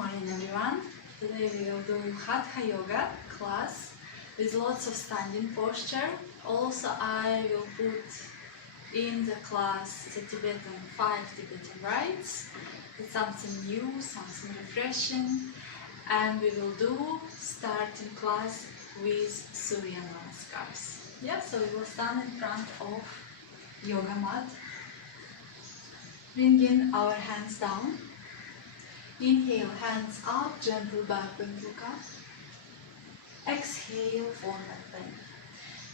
morning everyone. Today we will do Hatha Yoga class with lots of standing posture. Also I will put in the class the 5 Tibetan Rites. It's something new, something refreshing, and we will do starting class with Surya Namaskars. Yeah, so we will stand in front of yoga mat, bringing our hands down. Inhale, hands up, gentle back bend, look up. Exhale, forward bend.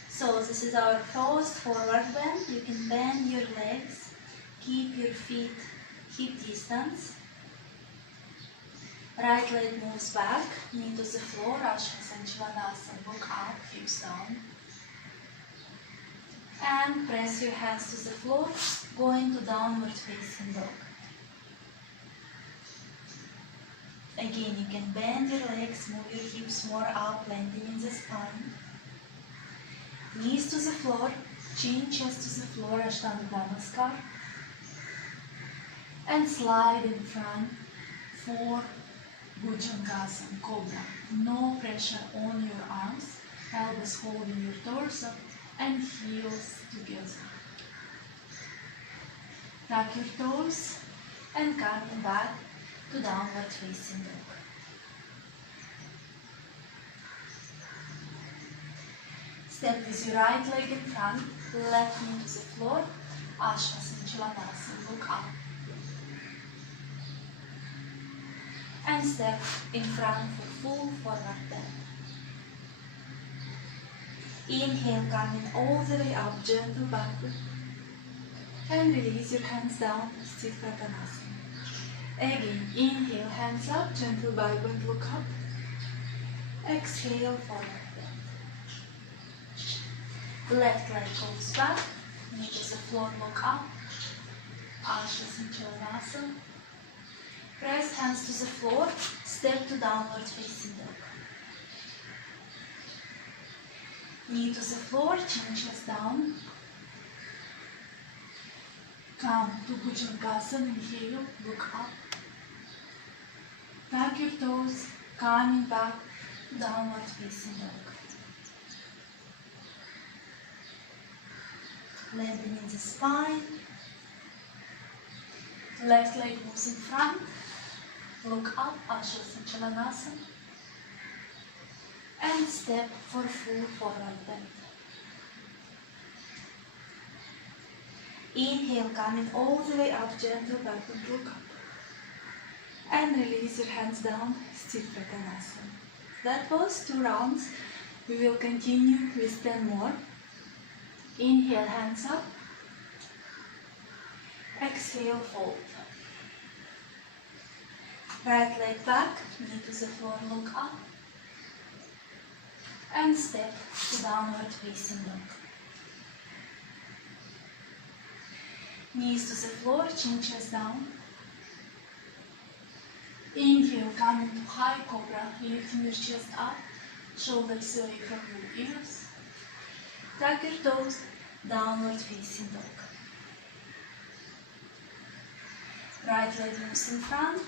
So this is our first forward bend. You can bend your legs, keep your feet hip distance. Right leg moves back, knee to the floor, Asana, look up, hips down. And press your hands to the floor, go into downward facing dog. Again, you can bend your legs, move your hips more up, landing in the spine. Knees to the floor, chin, chest to the floor, Ashtanga Namaskar. And slide in front for Bhujangasana, Cobra. No pressure on your arms, elbows holding your torso and heels together. Tuck your toes and coming back to downward facing dog. Step with your right leg in front, left knee to the floor, Asana, look up. And step in front for full forward bend. Inhale, coming all the way up, gentle backward. And release your hands down, Sthit Pratanasana. Again, inhale, hands up, gentle back bend, look up. Exhale, forward bend. Left leg goes back, knee to the floor, look up. Asana. Press hands to the floor, step to downward facing dog. Knee to the floor, chin, chest down. Come to Bhujangasana, inhale, look up. Tuck your toes, coming back, downward facing dog. Landing in the spine. Left leg moves in front. Look up, Asana. And step for full forward bend. Inhale, coming all the way up, gentle back bend, look up. And release your hands down, Sthit Pratanasana. That was 2 rounds. We will continue with 10 more. Inhale, hands up. Exhale, fold. Right leg back, knee to the floor, look up. And step to downward facing dog. Knees to the floor, chin, chest down. Inhale, coming to high cobra, lifting your chest up, shoulders away from your ears. Tuck your toes, downward facing dog. Right leg moves in front,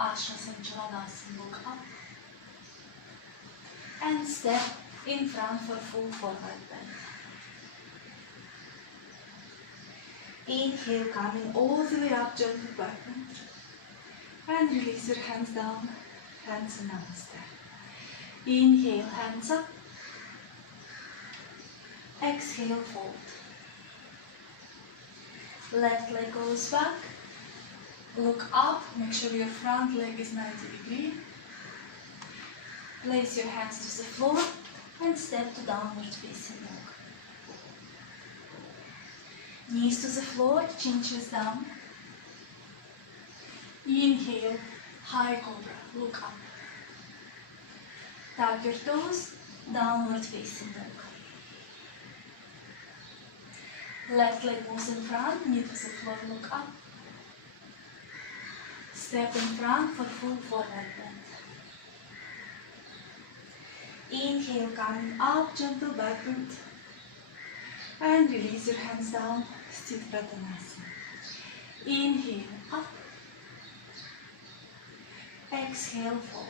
Asana, look up. And step in front for full forward bend. Inhale, coming all the way up, gentle back bend. And release your hands down, hands in Namaste. Inhale, hands up. Exhale, fold. Left leg goes back. Look up, make sure your front leg is 90 degrees. Place your hands to the floor and step to downward facing dog. Knees to the floor, chin, chest down. Inhale, high cobra, look up. Tuck your toes, downward facing dog. Left leg moves in front, knee to the floor, look up. Step in front for full forward bend. Inhale, coming up, gentle back bend. And release your hands down, Sthit Pratanasana. Inhale, up. Exhale, fold.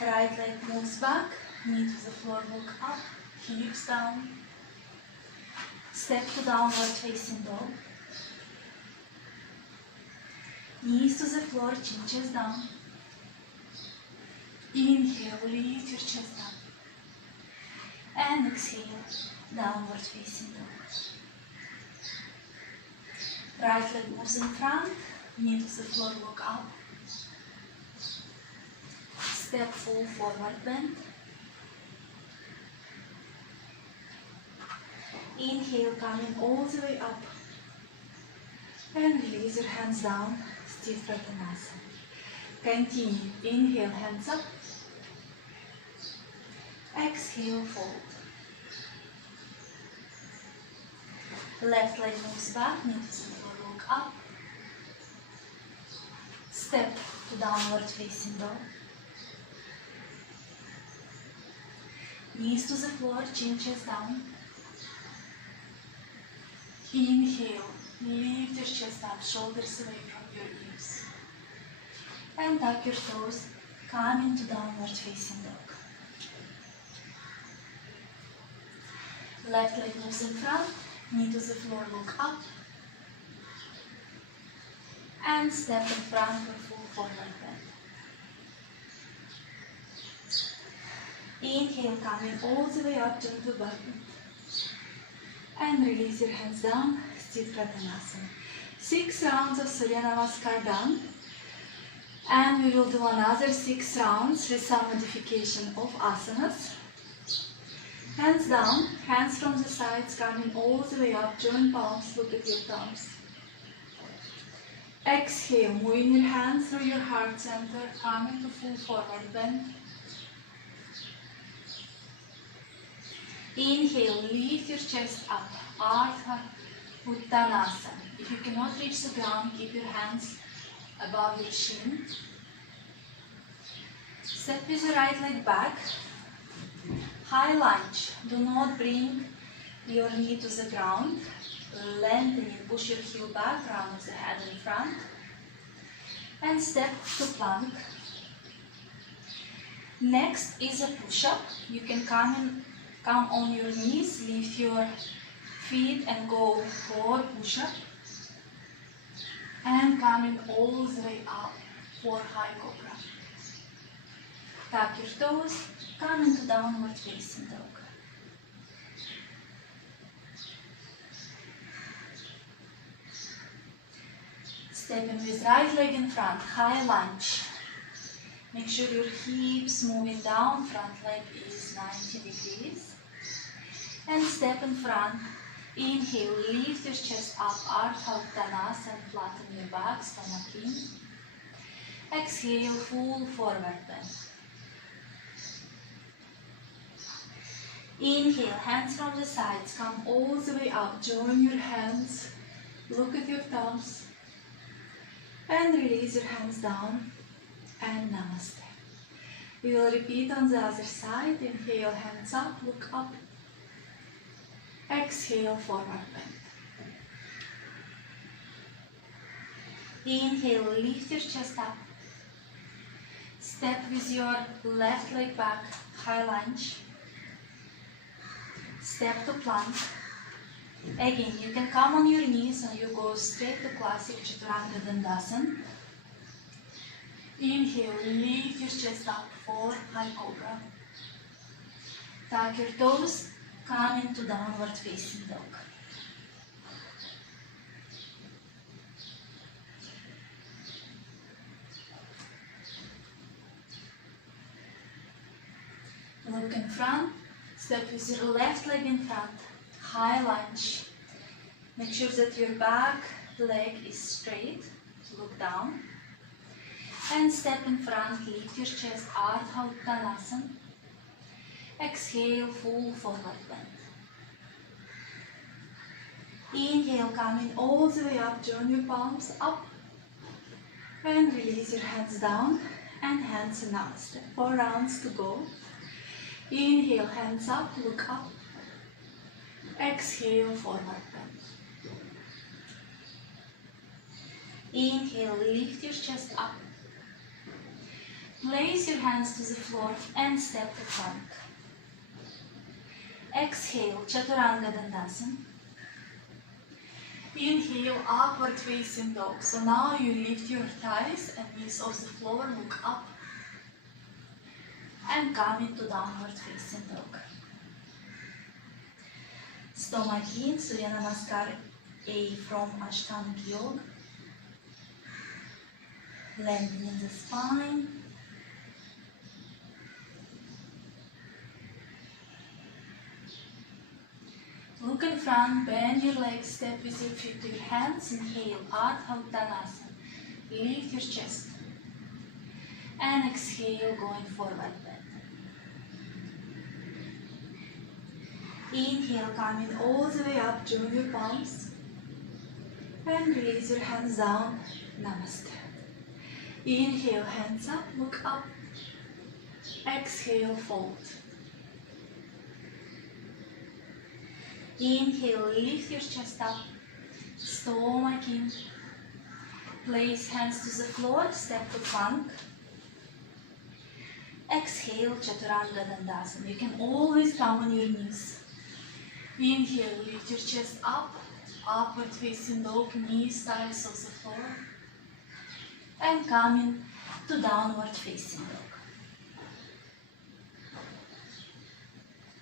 Right leg moves back, knee to the floor, look up, hips down. Step to downward facing dog. Knees to the floor, chin chest down. Inhale, lift your chest up. And exhale, downward facing dog. Right leg moves in front, knee to the floor, look up. Step full forward bend. Inhale, coming all the way up. And release your hands down, stiff Pratanasana. Continue, inhale, hands up. Exhale, fold. Left leg moves back, knee to the floor, look up. Step to downward facing dog. Knees to the floor, chin chest down. Inhale, lift your chest up, shoulders away from your ears. And tuck your toes, come into downward facing dog. Left leg moves in front, knee to the floor, look up. And step in front for full forward bend. Inhale, coming all the way up to the bottom. And release your hands down, stiff Pratanasana. 6 rounds of Surya Namaskar done. And we will do another 6 rounds with some modification of asanas. Hands down, hands from the sides coming all the way up, join palms, look at your thumbs. Exhale, moving your hands through your heart center, coming to full forward bend. Inhale, lift your chest up, Hatha Uttanasana. If you cannot reach the ground, keep your hands above your shin. Step with the right leg back. High lunge. Do not bring your knee to the ground. Lengthen it, push your heel back, round the head in front. And step to plank. Next is a push-up. You can come on your knees, lift your feet and go for push-up. And coming all the way up for high cobra. Tap your toes, come into downward facing dog. Step in with right leg in front, high lunge. Make sure your hips moving down, front leg is 90 degrees. And step in front. Inhale, lift your chest up, Hatha Uttanasana, and flatten your back, stomach in. Exhale, full forward bend. Inhale, hands from the sides, come all the way up, join your hands, look at your thumbs, and release your hands down, and Namaste. We will repeat on the other side. Inhale, hands up, look up. Exhale, forward bend. Inhale, lift your chest up. Step with your left leg back, high lunge. Step to plank. Again, you can come on your knees and you go straight to classic Chaturanga Dandasana. Inhale, lift your chest up for high cobra. Tuck your toes, come into downward facing dog. Look in front, step with your left leg in front, high lunge. Make sure that your back leg is straight, look down. And step in front, lift your chest, Hatha Uttanasana. Exhale, full forward bend. Inhale, coming all the way up, join your palms up. And release your hands down and hands in Namaste. 4 rounds to go. Inhale, hands up, look up. Exhale, forward bend. Inhale, lift your chest up. Place your hands to the floor and step to plank. Exhale, Chaturanga Dandasana. Inhale, upward facing dog. So now you lift your thighs and knees off the floor, look up. And come into downward facing dog. Stomach in, Surya Namaskar A from Ashtanga Yoga. Landing in the spine. Look in front, bend your legs, step with your feet to your hands. Inhale, Hatha Yoga. Lift your chest. And exhale, going forward bend. Inhale, coming all the way up, join your palms. And release your hands down, Namaste. Inhale, hands up, look up. Exhale, fold. Inhale, lift your chest up, stomach in. Place hands to the floor, step to plank. Exhale, Chaturanga Dandasana. You can always come on your knees. Inhale, lift your chest up, upward facing dog, knees, thighs off the floor. And coming to downward facing dog.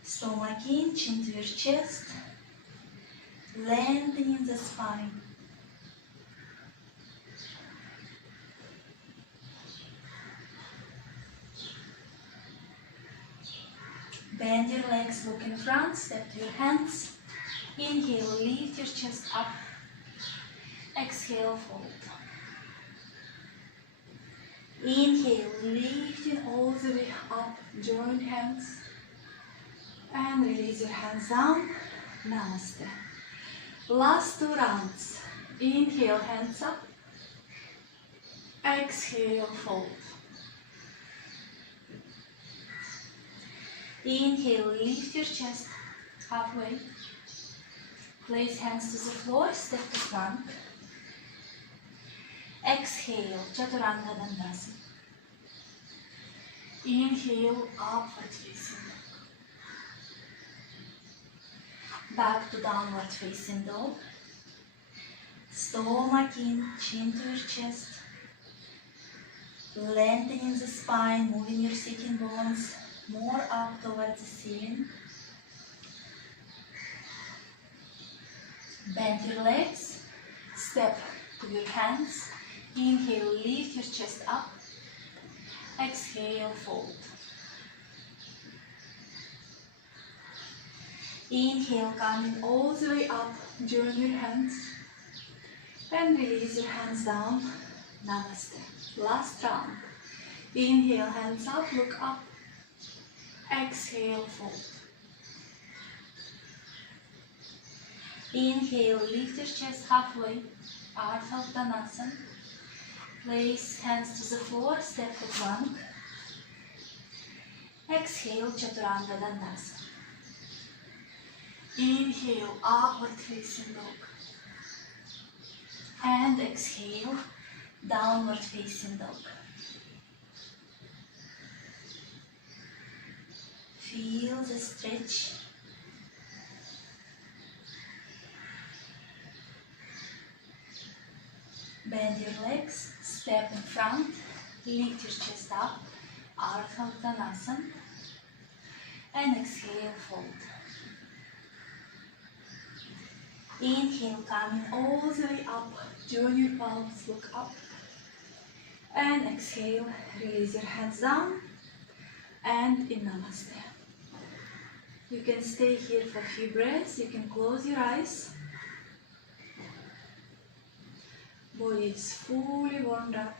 Stomach in, chin to your chest. Landing in the spine. Bend your legs, look in front, step to your hands. Inhale, lift your chest up. Exhale, fold. Inhale, lifting all the way up, join hands. And release your hands down, Namaste. Last 2 rounds. Inhale, hands up. Exhale, fold. Inhale, lift your chest halfway. Place hands to the floor, step to plank. Exhale, Chaturanga Dandasana. Inhale, upward facing dog. Back to downward facing dog. Stomach in, chin to your chest. Landing in the spine, moving your sitting bones more up towards the ceiling. Bend your legs, step to your hands. Inhale, lift your chest up. Exhale, fold. Inhale, coming all the way up, join your hands. And release your hands down, Namaste. Last round. Inhale, hands up, look up. Exhale, fold. Inhale, lift your chest halfway, Ardha Uttanasana. Place hands to the floor, step to plank. Exhale, Chaturanga Dandasana. Inhale, upward facing dog. And exhale, downward facing dog. Feel the stretch. Bend your legs, step in front, lift your chest up, Ardha Uttanasana. And exhale, fold. Inhale, coming all the way up, join your palms, look up. And exhale, release your hands down. And in Namaste. You can stay here for a few breaths, you can close your eyes. Body is fully warmed up.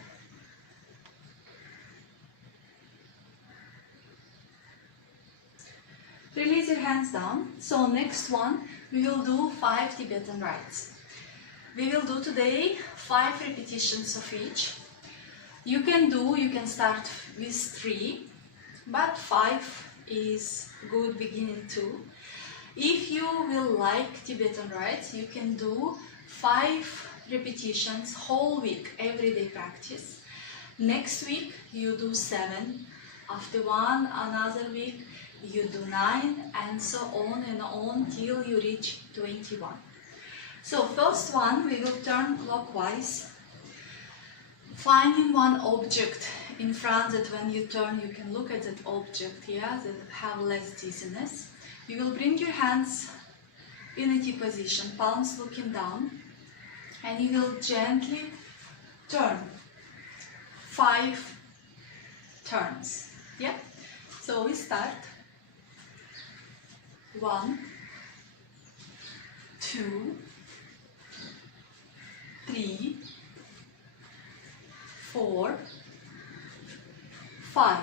Release your hands down. So next one, we will do 5 Tibetan Rites. We will do today 5 repetitions of each. You can start with 3, but 5 is good beginning too. If you will like Tibetan Rites, you can do 5 repetitions whole week, everyday practice. Next week you do 7, after another week you do 9, and so on till you reach 21. So first one, we will turn clockwise, finding one object in front that when you turn you can look at that object, that have less dizziness. You will bring your hands in a T position, palms looking down, and you will gently turn 5 turns. So we start. 1, 2, 3, 4, 5.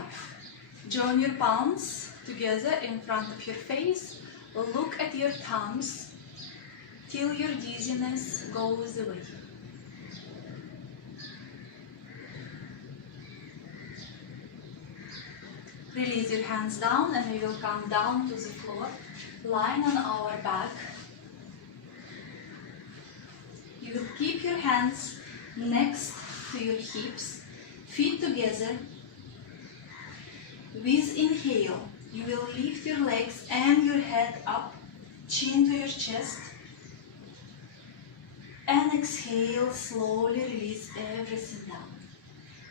Join your palms together in front of your face. Look at your thumbs till your dizziness goes away. Release your hands down and we will come down to the floor, lying on our back. You will keep your hands next to your hips, feet together. With inhale, you will lift your legs and your head up, chin to your chest. And exhale, slowly release everything down.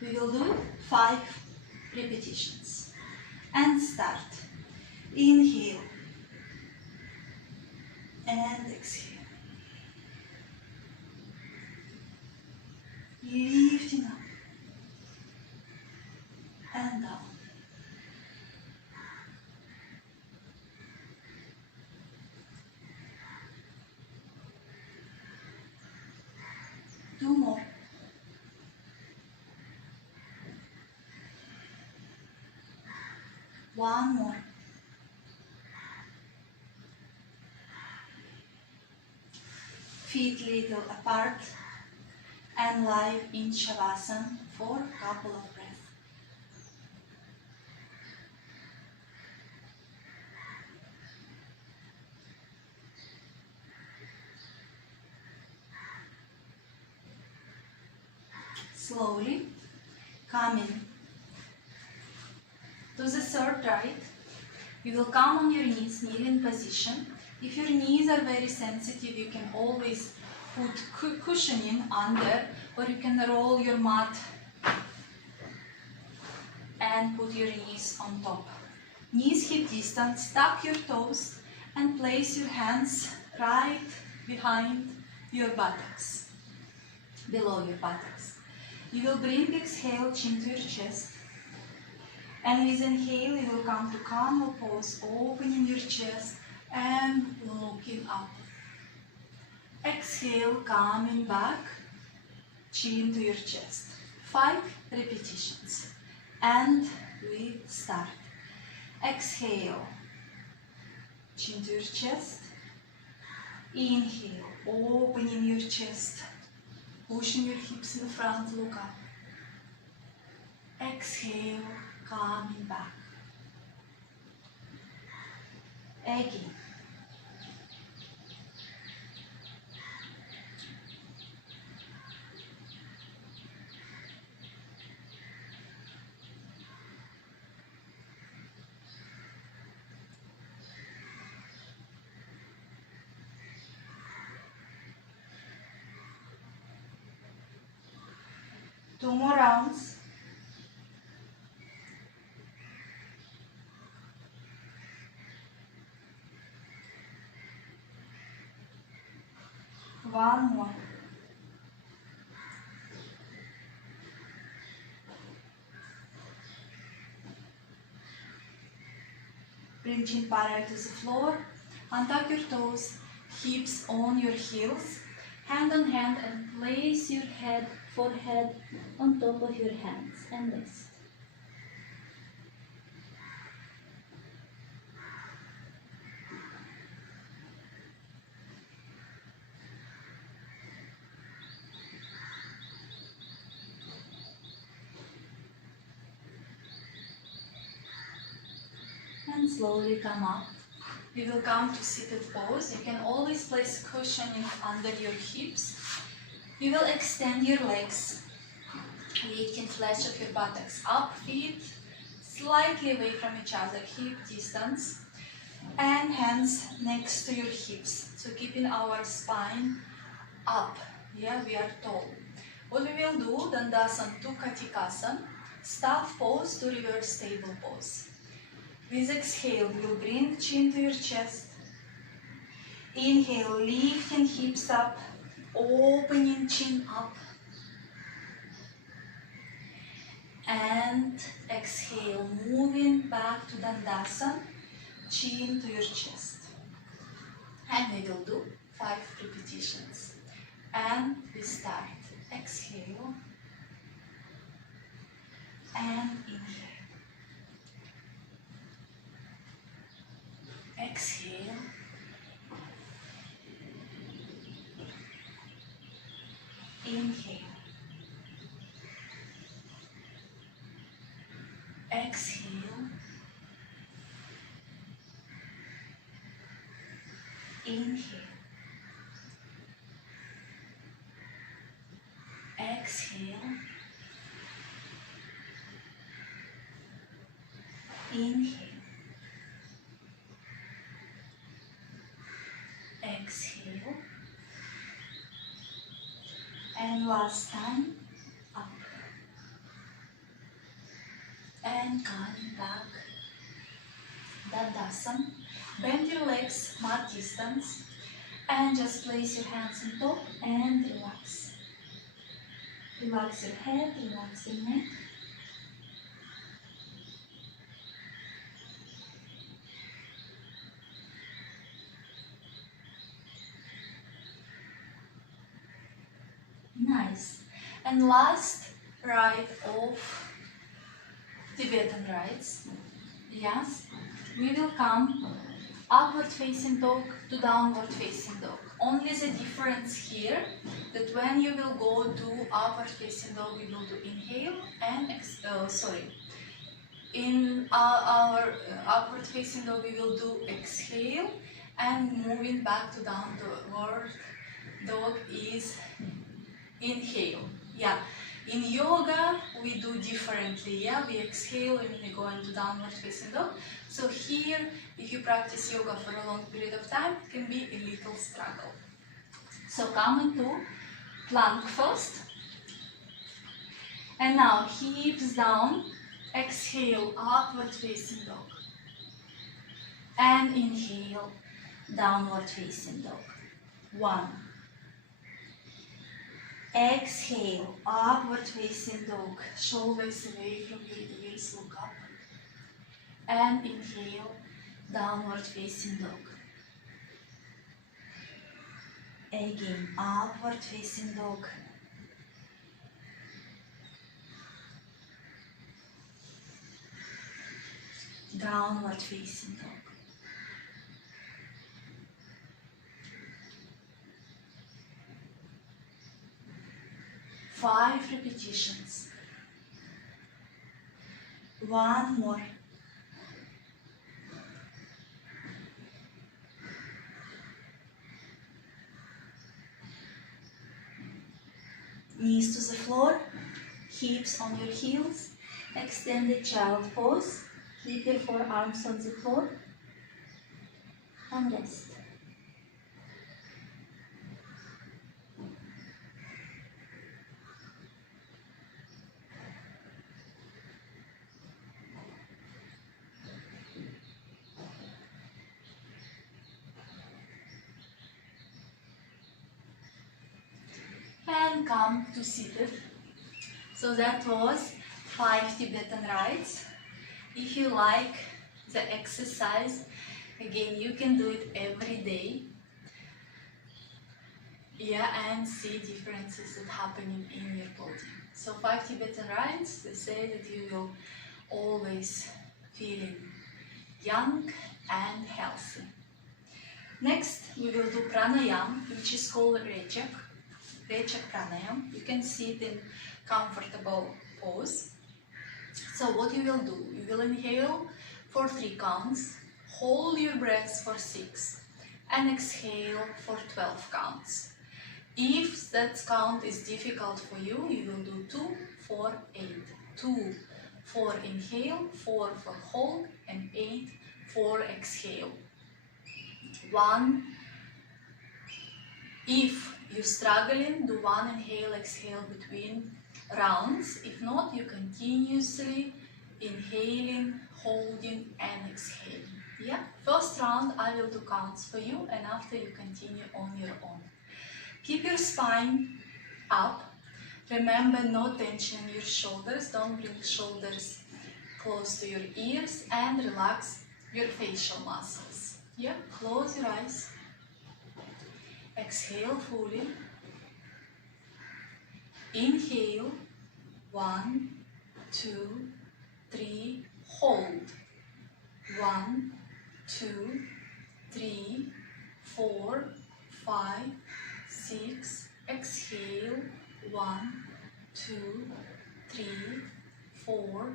We will do 5 repetitions. And start. Inhale and exhale. Lifting up and down. Two more. One more. Feet little apart and lie in Shavasana for a couple of breaths. Slowly coming to the third rite. You will come on your knees, kneeling position. If your knees are very sensitive, you can always put cushioning under, or you can roll your mat and put your knees on top. Knees hip distance, tuck your toes and place your hands right behind your buttocks, below your buttocks. You will bring exhale, chin to your chest. And with inhale, you will come to camel pose, opening your chest and looking up. Exhale, coming back, chin to your chest. 5 repetitions. And we start. Exhale, chin to your chest. Inhale, opening your chest, pushing your hips in front, look up. Exhale, coming back. Again. Two more rounds. One more. Bring chin parallel to the floor. Untuck your toes, hips on your heels, hand on hand, and place your forehead on top of your hands and rest. And slowly come up. You will come to seated pose. You can always place cushioning under your hips. You will extend your legs Lifting flesh of your buttocks up, feet slightly away from each other, hip distance, and hands next to your hips. So keeping our spine up, yeah, we are tall. What we will do, Dandasana to Katikasana, staff pose to reverse table pose. With exhale, we'll bring chin to your chest. Inhale, lifting hips up, opening chin up. And exhale, moving back to Dandasana, chin to your chest. And we will do 5 repetitions. And we start. Exhale and inhale. Exhale. Inhale. Exhale. Inhale. Exhale. Inhale. Exhale. And last time, up. And coming back. Dandasana. Bend your legs mat distance. And just place your hands on top and relax. Relax your head, relax your neck. Nice. And last rite of Tibetan Rites. Yes, we will come upward facing dog to downward facing dog. Only the difference here that when you will go to upward facing dog, we will do inhale and in our upward facing dog, we will do exhale, and moving back to downward dog is inhale. Yeah. In yoga, we do differently, yeah? We exhale when we go into downward facing dog. So here, if you practice yoga for a long period of time, it can be a little struggle. So come into plank first. And now, hips down, exhale, upward facing dog. And inhale, downward facing dog. 1. Exhale, upward facing dog, shoulders away from your ears, look up. And inhale, downward facing dog. Again, upward facing dog. Downward facing dog. Five repetitions. One more. Knees to the floor, hips on your heels, extended child pose, keep your forearms on the floor, and rest. And come to seated. So that was 5 Tibetan Rites. If you like the exercise, again, you can do it every day. Yeah, and see differences that happening in your body. So 5 Tibetan Rites, they say that you will always feeling young and healthy. Next, we will do pranayama, which is called rechak. Rechak pranayama. You can sit in comfortable pose. So what you will do, you will inhale for 3 counts, hold your breath for 6, and exhale for 12 counts. If that count is difficult for you, you will do 2, 4, 8. 2 for inhale, 4 for hold, and 8 for exhale. 1. If you're struggling, do 1 inhale, exhale between rounds. If not, you continuously inhaling, holding, and exhaling. Yeah? First round, I will do counts for you, and after you continue on your own. Keep your spine up. Remember, no tension in your shoulders. Don't bring shoulders close to your ears, and relax your facial muscles. Yeah? Close your eyes. Exhale fully. Inhale. 1, 2, 3. Hold. 1, 2, 3, 4, 5, 6. Exhale. 1, 2, 3, 4,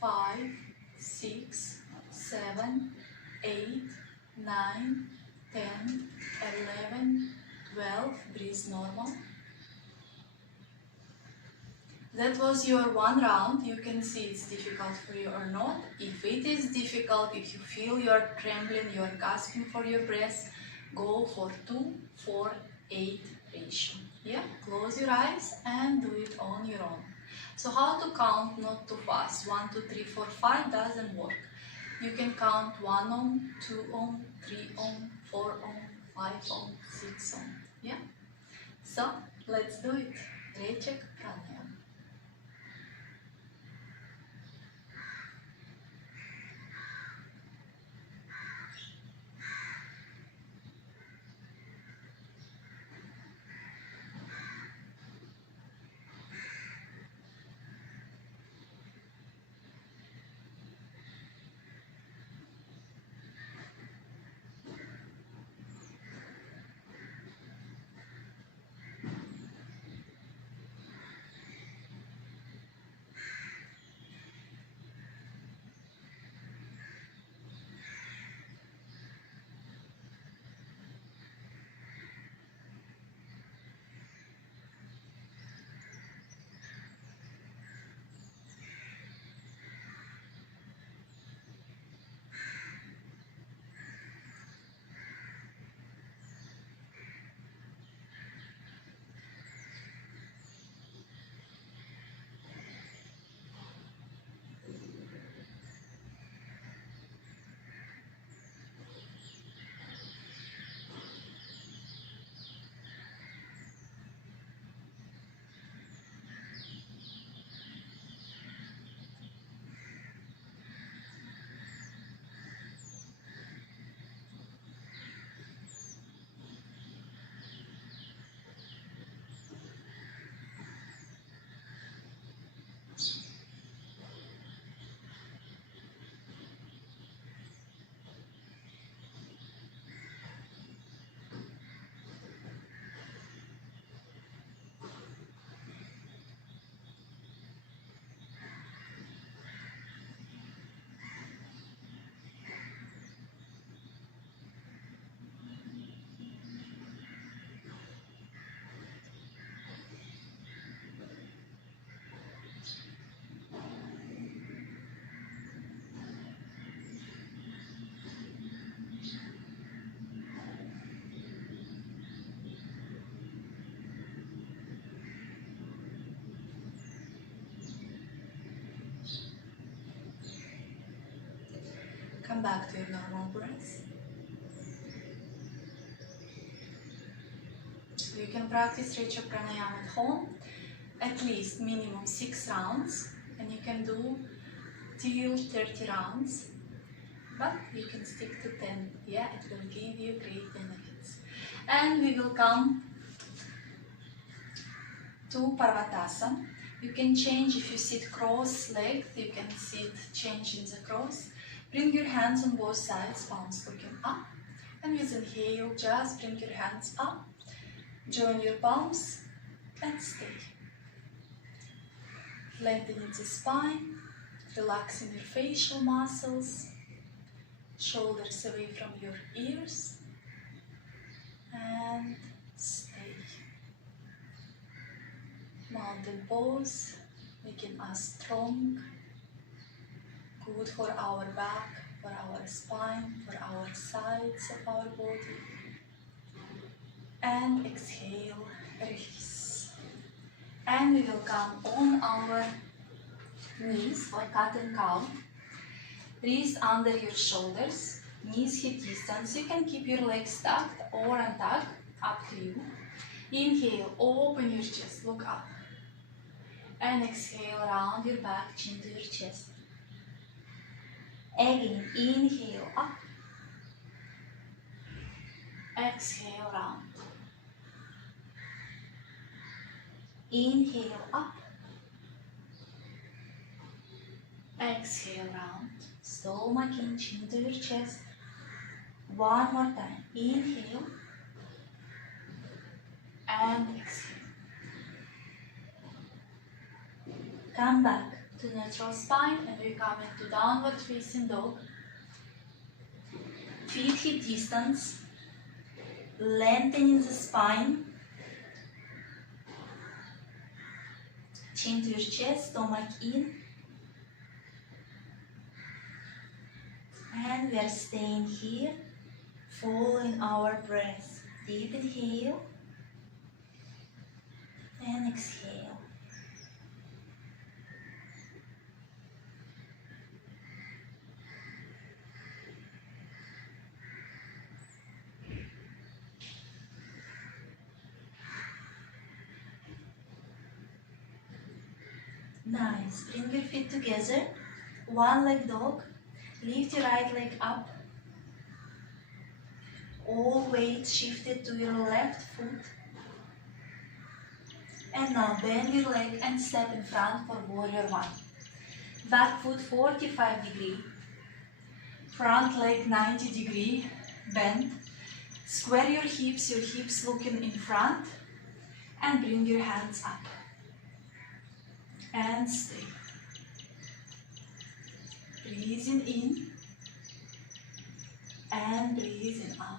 5, 6, 7, 8, 9, 10, 11, 12. Breathe normal. That was your one round. You can see it's difficult for you or not. If it is difficult, if you feel you're trembling, you're gasping for your breath, go for 2, 4, 8 ratio. Yeah? Close your eyes and do it on your own. So how to count not too fast? 1, 2, 3, 4, 5 doesn't work. You can count 1 ohm, 2 ohm, 3 ohm, 4 ohm, 5 ohm, 6 ohm. Yeah? So let's do it. Rechak pranayama. Come back to your normal breath. You can practice Rechak pranayama at home, at least minimum 6 rounds, and you can do till 30 rounds, but you can stick to 10. Yeah, it will give you great benefits. And we will come to Parvatasana. You can change if you sit cross-legged, you can sit changing the cross. Bring your hands on both sides, palms looking up. And with inhale, just bring your hands up. Join your palms and stay. Lengthening the spine, relaxing your facial muscles, shoulders away from your ears, and stay. mountain pose, making us strong, good for our back, for our spine, for our sides of our body. And exhale, release. And we will come on our knees for cat and cow. Wrist under your shoulders, knees hip distance. You can keep your legs tucked or untucked, up to you. Inhale, open your chest, look up. And exhale, round your back, chin to your chest. Again, inhale, up. Exhale, round. Inhale, up. Exhale, round. Stomach in, chin to your chest. One more time. Inhale. And exhale. Come back to neutral spine and we come into downward facing dog. Feet hip distance. Lengthening the spine. Chin to your chest, stomach in. And we are staying here, following our breath. Deep inhale and exhale. Nice. Bring your feet together. One leg dog. Lift your right leg up. All weight shifted to your left foot. And now bend your leg and step in front for warrior one. Back foot 45 degree. Front leg 90 degree. Bend. Square your hips looking in front. And bring your hands up. And stay. Breathing in and breathing out.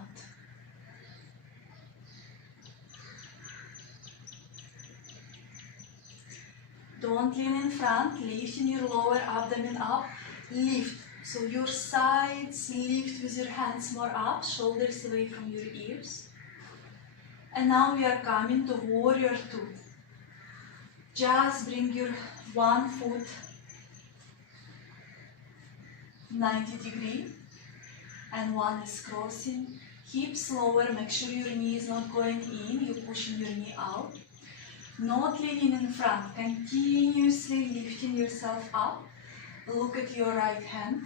Don't lean in front, lifting your lower abdomen up. Lift, so your sides lift with your hands more up, shoulders away from your ears. And now we are coming to warrior two. Just bring your one foot 90 degree and one is crossing. Hips lower, make sure your knee is not going in, you're pushing your knee out. Not leaning in front, continuously lifting yourself up. Look at your right hand.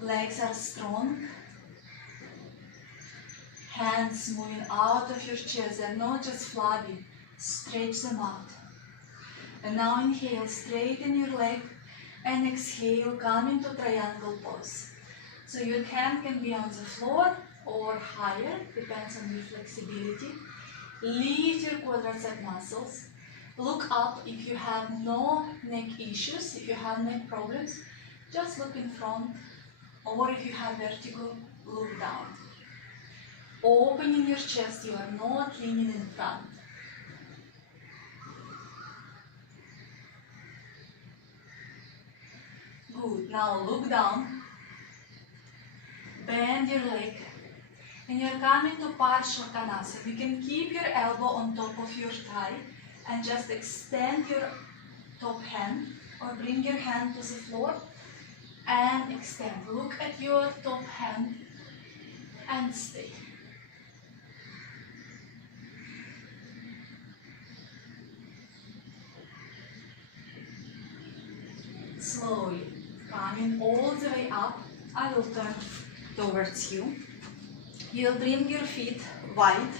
Legs are strong. Hands moving out of your chest, they're not just flabby. Stretch them out. And now inhale, straighten your leg, and exhale, come into triangle pose. So your hand can be on the floor or higher, depends on your flexibility. Lift your quadricep muscles. Look up if you have no neck issues, if you have neck problems, just look in front, or if you have vertigo, look down. Opening your chest, you are not leaning in front. Good. Now look down. Bend your leg. And you're coming to Parsvakonasana. You can keep your elbow on top of your thigh and just extend your top hand or bring your hand to the floor and extend. Look at your top hand and stay. Slowly coming all the way up. I will turn towards you. You'll bring your feet wide,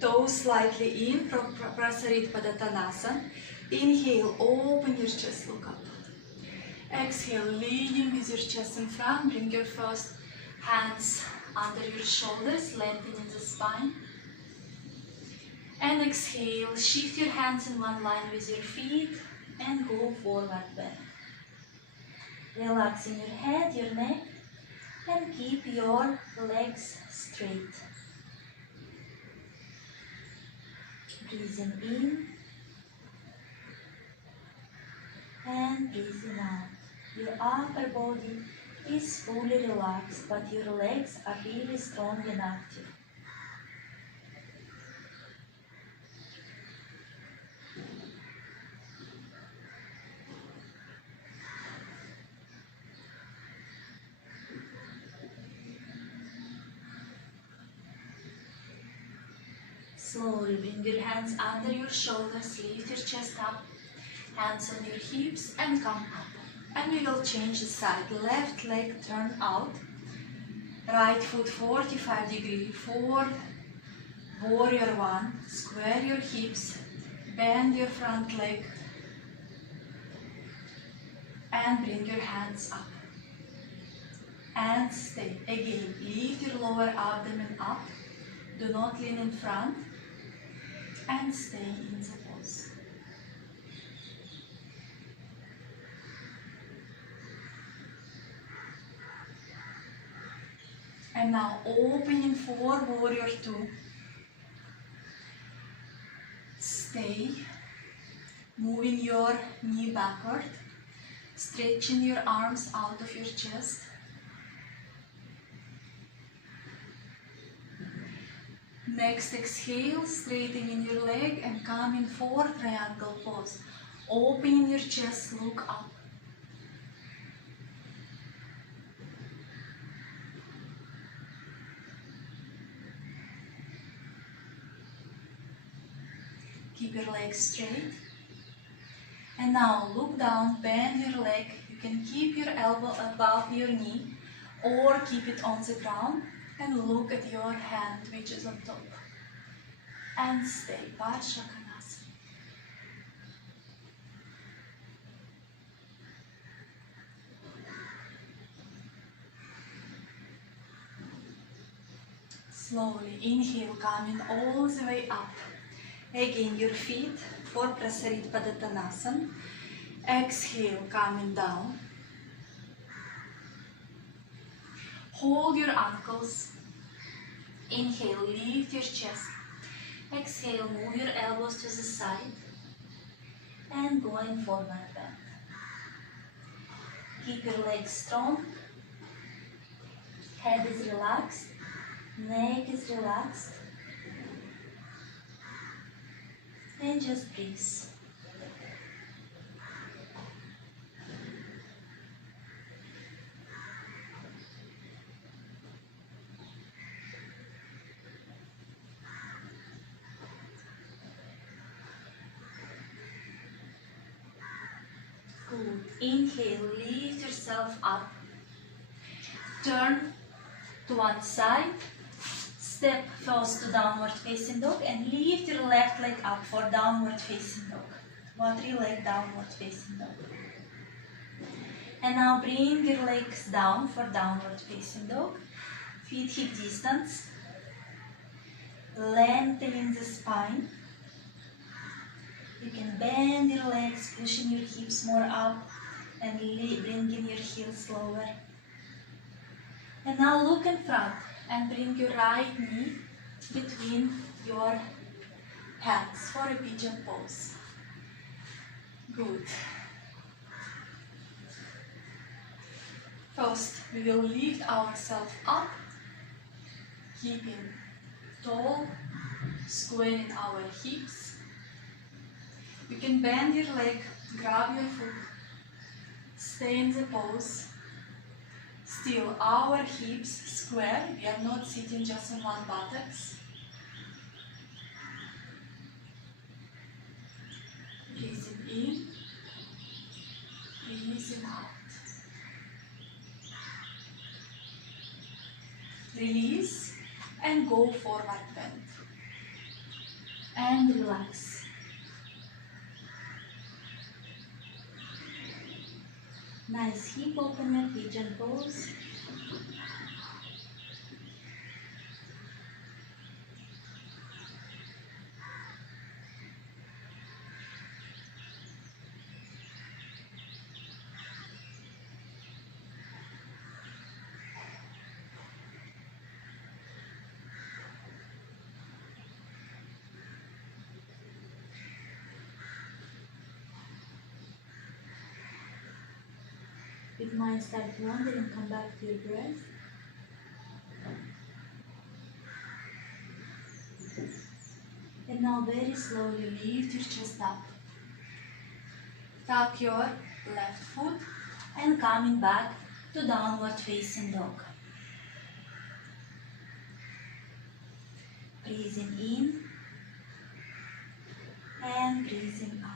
toes slightly in, Prasarit Padottanasana. Inhale, open your chest, look up. Exhale, leaning with your chest in front, bring your first hands under your shoulders, lengthening the spine. And exhale, shift your hands in one line with your feet and go forward bend. Relaxing your head, your neck, and keep your legs straight. Breathing in and breathing out. Your upper body is fully relaxed, but your legs are really strong and active. Slowly bring your hands under your shoulders, lift your chest up, hands on your hips and come up. And we will change the side. Left leg turn out, right foot 45 degrees, forward, warrior one, square your hips, bend your front leg and bring your hands up. And stay. Again, lift your lower abdomen up, do not lean in front and stay in the pose. And now opening for warrior two. Stay, moving your knee backward, stretching your arms out of your chest. Next exhale, straightening your leg and come in for triangle pose. Opening your chest, look up. Keep your legs straight. And now look down, bend your leg. You can keep your elbow above your knee or keep it on the ground and look at your hand which is on top. And stay, Parshakanasana. Slowly inhale, coming all the way up. Again, your feet for Prasarit Padottanasana. Exhale, coming down. Hold your ankles. Inhale, lift your chest. Exhale, move your elbows to the side. And go in forward bend. Keep your legs strong. Head is relaxed. Neck is relaxed. And just breathe. Good. Inhale, lift yourself up. Turn to one side. Step first to downward facing dog and lift your left leg up for downward facing dog. One leg downward facing dog. And now bring your legs down for downward facing dog. Feet hip distance. Lengthening the spine. You can bend your legs, pushing your hips more up and bringing your heels lower. And now look in front and bring your right knee between your hands for a pigeon pose. Good. First, we will lift ourselves up, keeping tall, squaring our hips. You can bend your leg, grab your foot, stay in the pose. Still, our hips square. We are not sitting just on one buttocks. Breathing in, breathing out. Release and go forward bend. And relax. Nice hip opener, pigeon pose. If mind starts wandering, come back to your breath. And now very slowly lift your chest up. Tuck your left foot and coming back to downward facing dog. Breathing in and breathing out.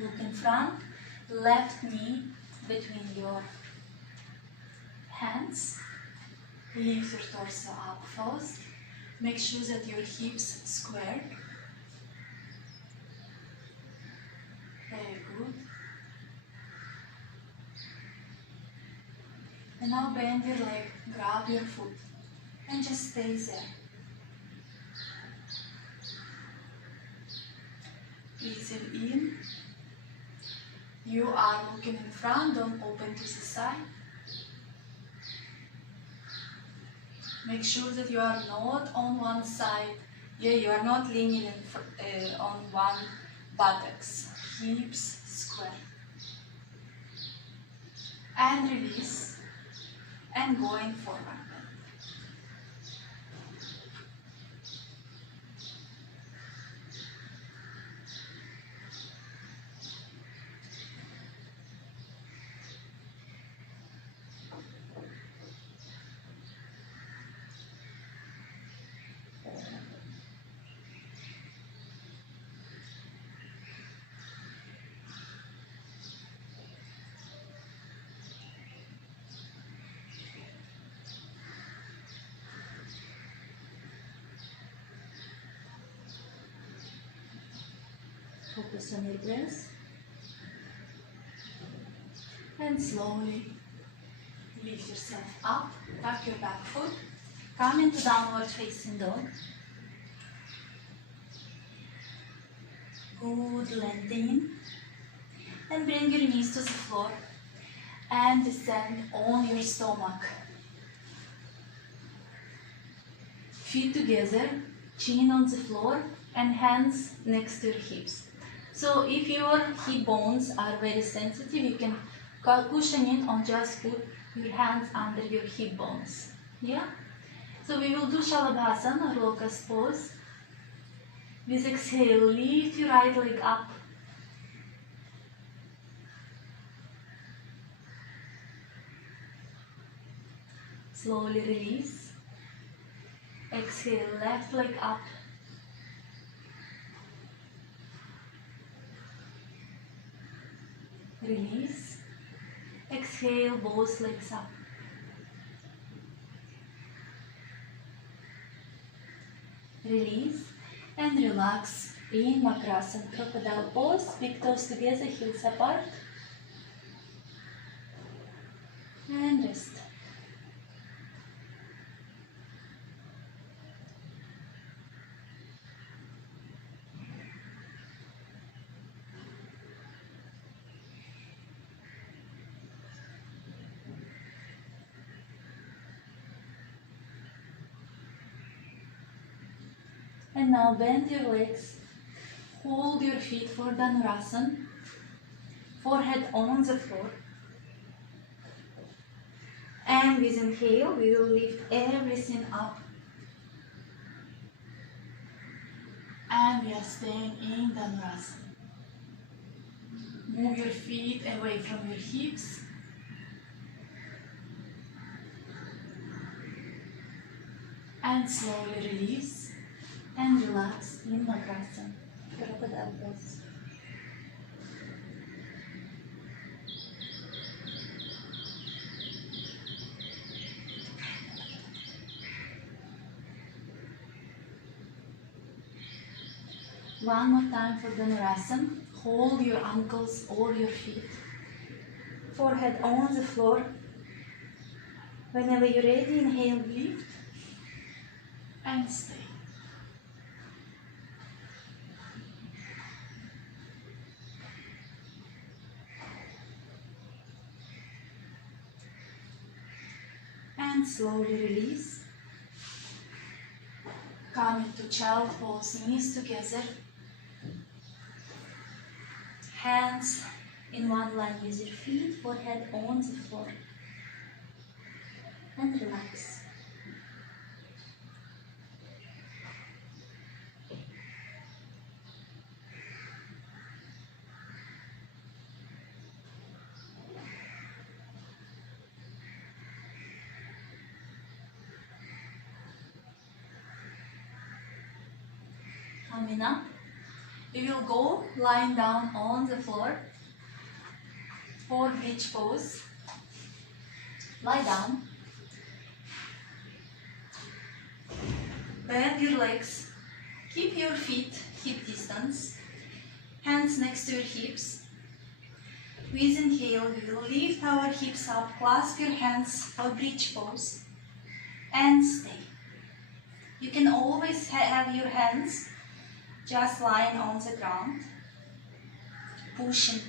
Look in front, left knee between your hands. Lift your torso up first. Make sure that your hips square. Very good. And now bend your leg, grab your foot, and just stay there. Breathing in. You are looking in front, don't open to the side. Make sure that you are not on one side. Yeah, you are not leaning on one buttocks. Hips square. And release. And going forward. Focus on your breath. And slowly lift yourself up, tuck your back foot, come into downward facing dog. Good, lengthening. And bring your knees to the floor and descend on your stomach. Feet together, chin on the floor and hands next to your hips. So if your hip bones are very sensitive, you can cushion in or just put your hands under your hip bones. Yeah? So we will do Shalabhasana or locust pose. With exhale, lift your right leg up. Slowly release. Exhale, left leg up. Release. Exhale, both legs up. Release and relax in Makrasana, crocodile pose. Big toes together, heels apart. And rest. And now bend your legs, hold your feet for Dhanurasana, forehead on the floor. And with inhale, we will lift everything up. And we are staying in Dhanurasana. Move your feet away from your hips. And slowly release. And relax in Makrasana, crocodile pose. One more time for Dhanurasana. Hold your ankles or your feet. Forehead on the floor. Whenever you're ready, inhale, lift. And stay. And slowly release. Coming to child pose, knees together, hands in one line with your feet, forehead on the floor, and relax. Coming up, we will go lying down on the floor for bridge pose. Lie down. Bend your legs. Keep your feet hip distance. Hands next to your hips. With inhale, we will lift our hips up. Clasp your hands for bridge pose. And stay. You can always have your hands just lying on the ground, pushing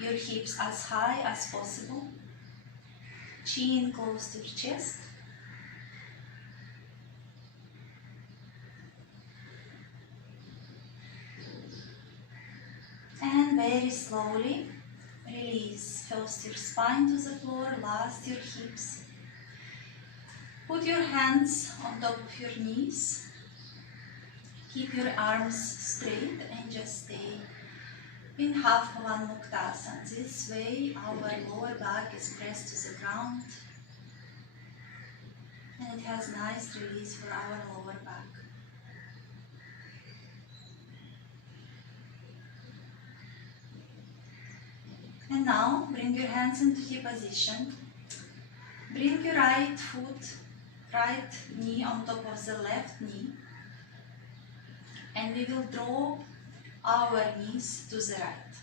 your hips as high as possible, chin close to your chest. And very slowly release first your spine to the floor, last your hips. Put your hands on top of your knees. Keep your arms straight and just stay in half one Muktasana. This way our lower back is pressed to the ground and it has nice release for our lower back. And now bring your hands into hip position. Bring your right foot, right knee on top of the left knee. And we will drop our knees to the right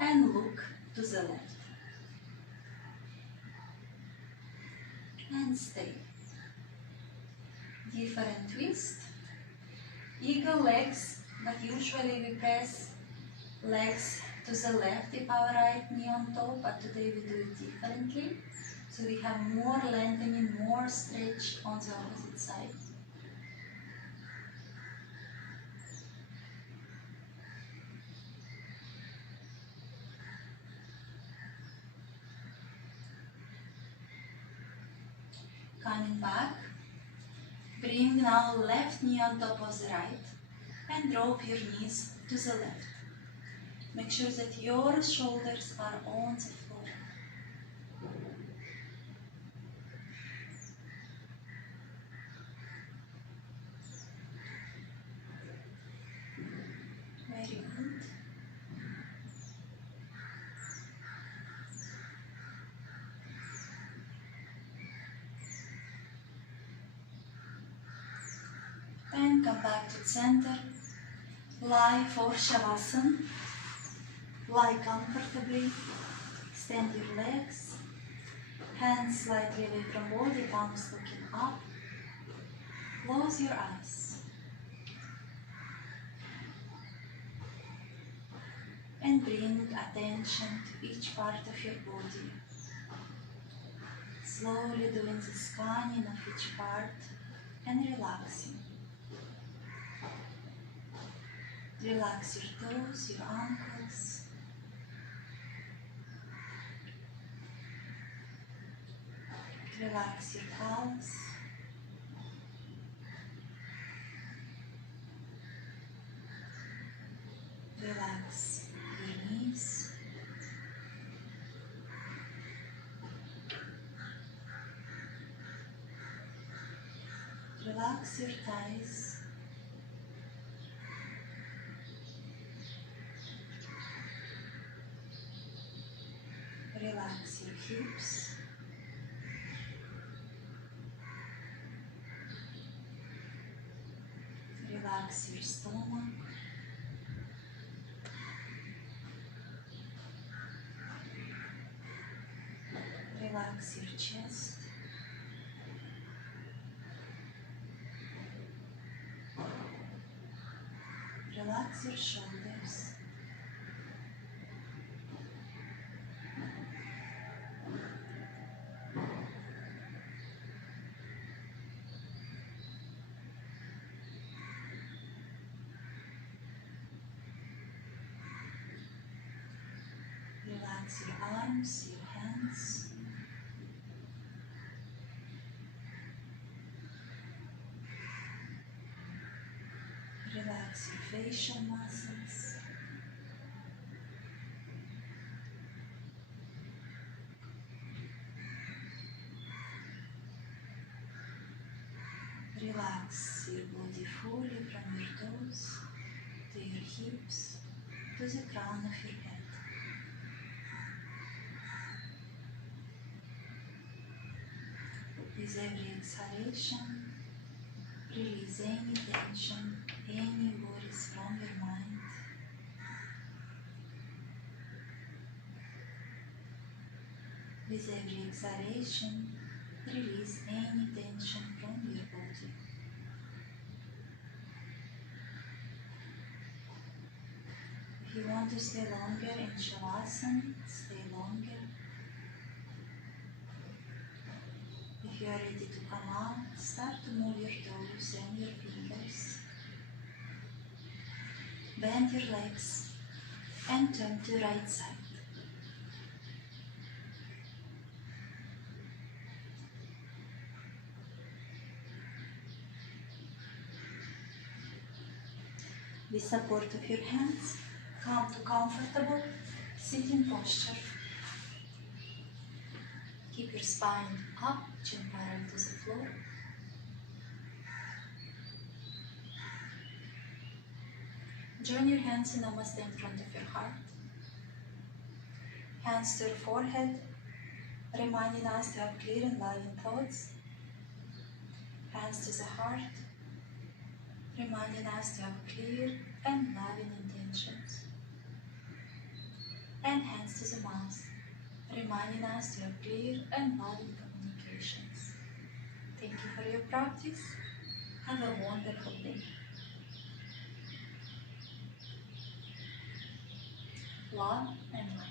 and look to the left and stay. Different twist. Eagle legs, but usually we press legs to the left with our right knee on top, but today we do it differently. So we have more lengthening, more stretch on the opposite side. Coming back, bring now left knee on top of the right and drop your knees to the left. Make sure that your shoulders are on the floor. Very good. And come back to center. Lie for Shavasana. Lie comfortably. Extend your legs. Hands slightly away from body, palms looking up. Close your eyes. And bring attention to each part of your body. Slowly doing the scanning of each part and relaxing. Relax your toes, your ankles. Relax your palms. Relax your knees. Relax your thighs. Relax your hips. Relax your stomach. Relax your chest. Relax your shoulders. arms, your hands. Relax your facial muscles. Relax your body fully from your toes to your hips to the crown of your head. With every exhalation, release any tension, any worries from your mind. With every exhalation, release any tension from your body. If you want to stay longer in Shavasana, stay longer. If you are ready to come out, start to move your toes and your fingers. Bend your legs and turn to right side. With support of your hands, come to comfortable sitting posture. Keep your spine up, chin parallel to the floor. Join your hands in Namaste in front of your heart. Hands to your forehead, reminding us to have clear and loving thoughts. Hands to the heart, reminding us to have clear and loving intentions. And hands to the mouth, reminding us to have clear and loving communications. Thank you for your practice. Have a wonderful day. Love and light.